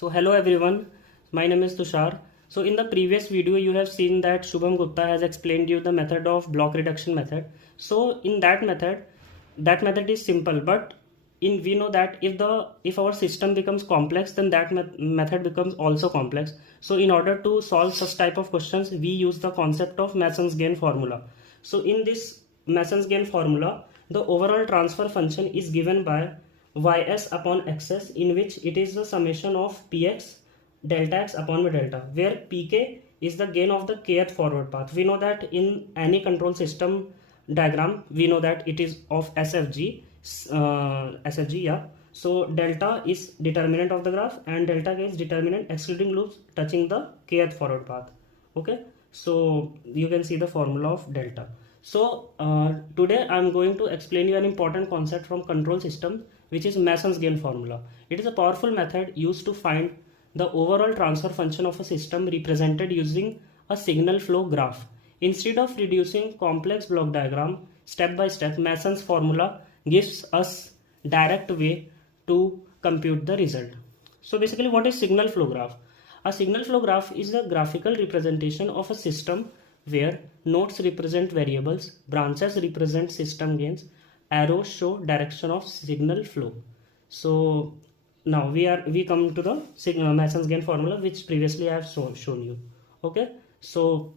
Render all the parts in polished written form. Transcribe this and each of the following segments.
So hello everyone, my name is Tushar. So in the previous video you have seen that Shubham Gupta has explained you the method of block reduction method. So in that method is simple, but we know that if our system becomes complex, then that method becomes also complex. So in order to solve such type of questions, we use the concept of Mason's gain formula. So in this Mason's gain formula, the overall transfer function is given by ys upon xs, in which it is the summation of px delta x upon by delta, where pk is the gain of the kth forward path. We know that in any control system diagram, we know that it is of SFG, yeah. So delta is determinant of the graph and delta k is determinant excluding loops touching the kth forward path. Okay, so you can see the formula of delta. So today I am going to explain you an important concept from control system, which is Mason's gain formula. It is a powerful method used to find the overall transfer function of a system represented using a signal flow graph. Instead of reducing complex block diagram step by step, Mason's formula gives us direct way to compute the result. So basically, what is signal flow graph? A signal flow graph is a graphical representation of a system where nodes represent variables, branches represent system gains, arrows show direction of signal flow. So now we come to the Mason's gain formula, which previously I have shown you. Okay, so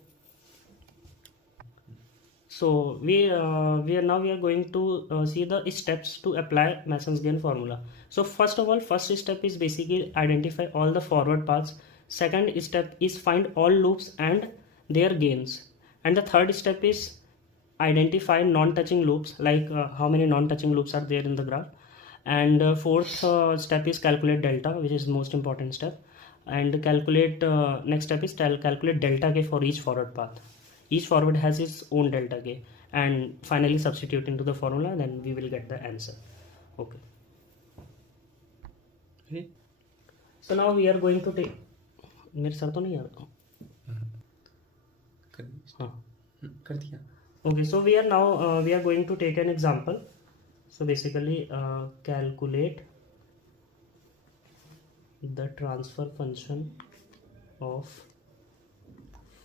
we are going to see the steps to apply Mason's gain formula. So first of all, first step is basically identify all the forward paths. Second step is find all loops and their gains, and the third step is identify non-touching loops, like how many non-touching loops are there in the graph. And fourth step is calculate delta, which is the most important step. And calculate next step is calculate delta k for each forward path. Each forward has its own delta k, and finally substitute into the formula, then we will get the answer. Okay, so now we are going to take मेरे sir तो नहीं आ रहा कर दिया. Okay, so we are going to take an example. So basically calculate the transfer function of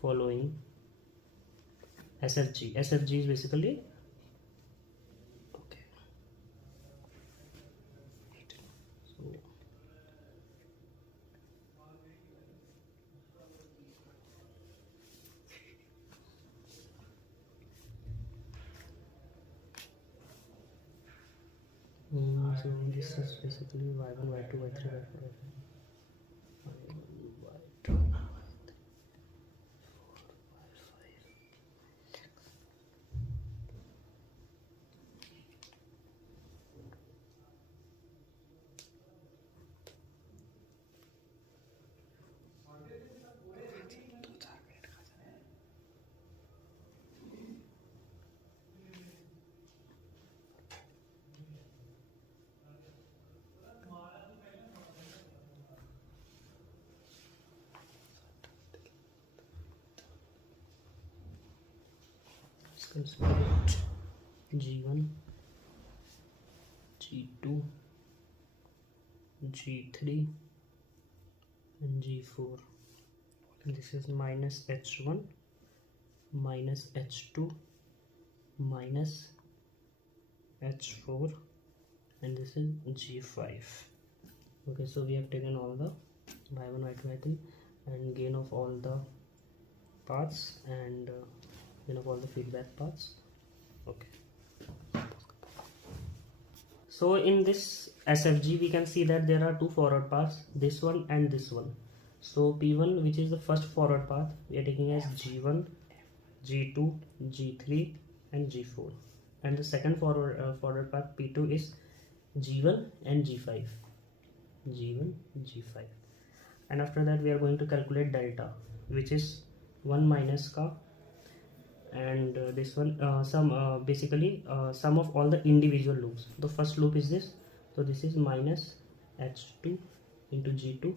following SFG. SFG is basically okay. So this is basically y1, y2, y3, y4, y5, y1, y2, G1, G2, G3 and G4, and this is minus H1, minus H2, minus H4, and this is G5. Okay, so we have taken all the y1, y2, y3 and gain of all the paths and gain of all the feedback paths. Okay, so in this SFG we can see that there are two forward paths, this one and this one. So P1, which is the first forward path, we are taking as G1, G2, G3 and G4, and the second forward path P2 is G1 and G5, G1, G5. And after that we are going to calculate delta, which is 1 minus ka, and this one basically sum of all the individual loops. The first loop is this, so this is minus H2 into G2.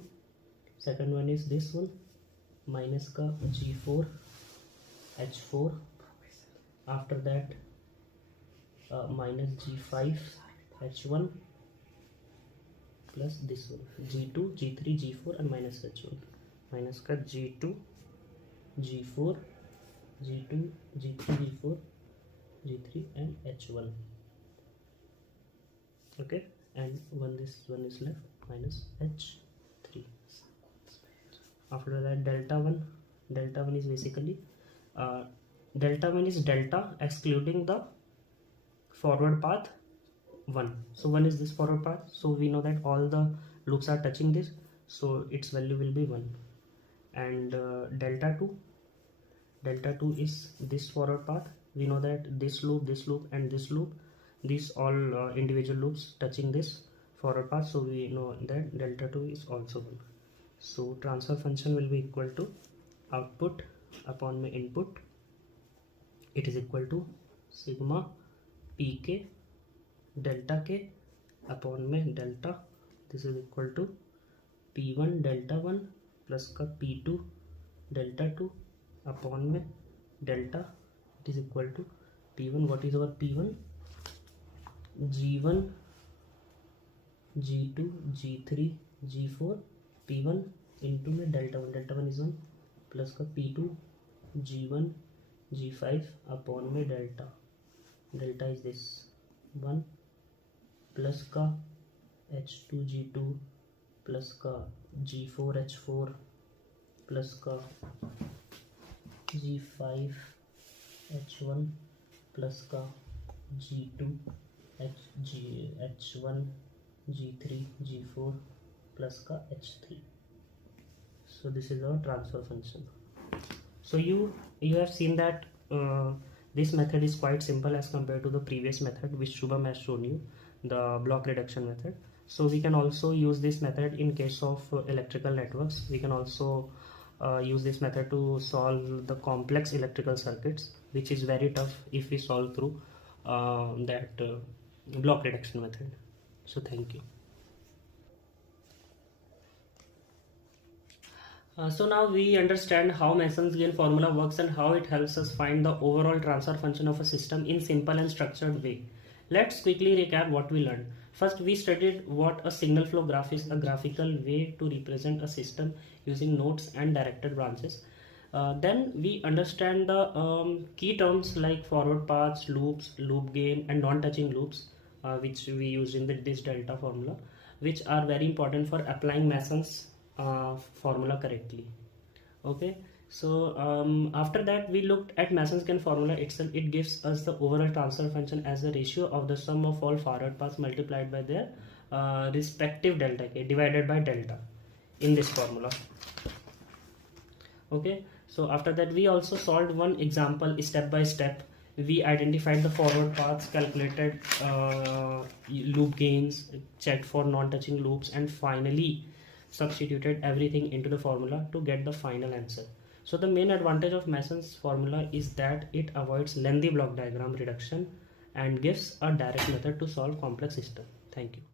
Second one is this one, minus ka G4 H4. After that minus G5 H1, plus this one G2 G3 G4 and minus H1 minus का G2 G4 G2 G3 G4 G3 and H1. Okay, and this one is left minus H3. After that delta 1 is basically delta 1 is delta excluding the forward path 1. So 1 is this forward path, so we know that all the loops are touching this, so its value will be 1. And delta 2 is this forward path. We know that this loop and this loop, these all individual loops touching this forward path, so we know that delta 2 is also 1. So transfer function will be equal to output upon my input. It is equal to sigma pk delta k upon my delta. This is equal to p1 delta 1 plus ka p2 delta 2 upon my delta. It is equal to p1. What is our p1? G1 G2 G3 G4 p1 into my delta 1 is 1 plus ka p2 G1 G5 upon my delta is this 1 plus ka H2 G2 plus ka G4 H4 plus ka G5 H1 plus ka G2 H1 G3 G4 plus ka H3. So this is our transfer function. So you have seen that this method is quite simple as compared to the previous method which Shubham has shown you, the block reduction method. So we can also use this method in case of electrical networks. We can also use this method to solve the complex electrical circuits, which is very tough if we solve through that block reduction method. So thank you. So now we understand how Mason's gain formula works and how it helps us find the overall transfer function of a system in simple and structured way. Let's quickly recap what we learned. First, we studied what a signal flow graph is, a graphical way to represent a system using nodes and directed branches. Then we understand the key terms like forward paths, loops, loop gain and non-touching loops, which we use in this delta formula, which are very important for applying Mason's formula correctly. Okay, so after that we looked at Mason's gain formula itself. It gives us the overall transfer function as the ratio of the sum of all forward paths multiplied by their respective delta k divided by delta in this formula. Okay, so after that we also solved one example step by step. We identified the forward paths, calculated loop gains, checked for non-touching loops, and finally substituted everything into the formula to get the final answer. So the main advantage of Mason's formula is that it avoids lengthy block diagram reduction and gives a direct method to solve complex system. Thank you.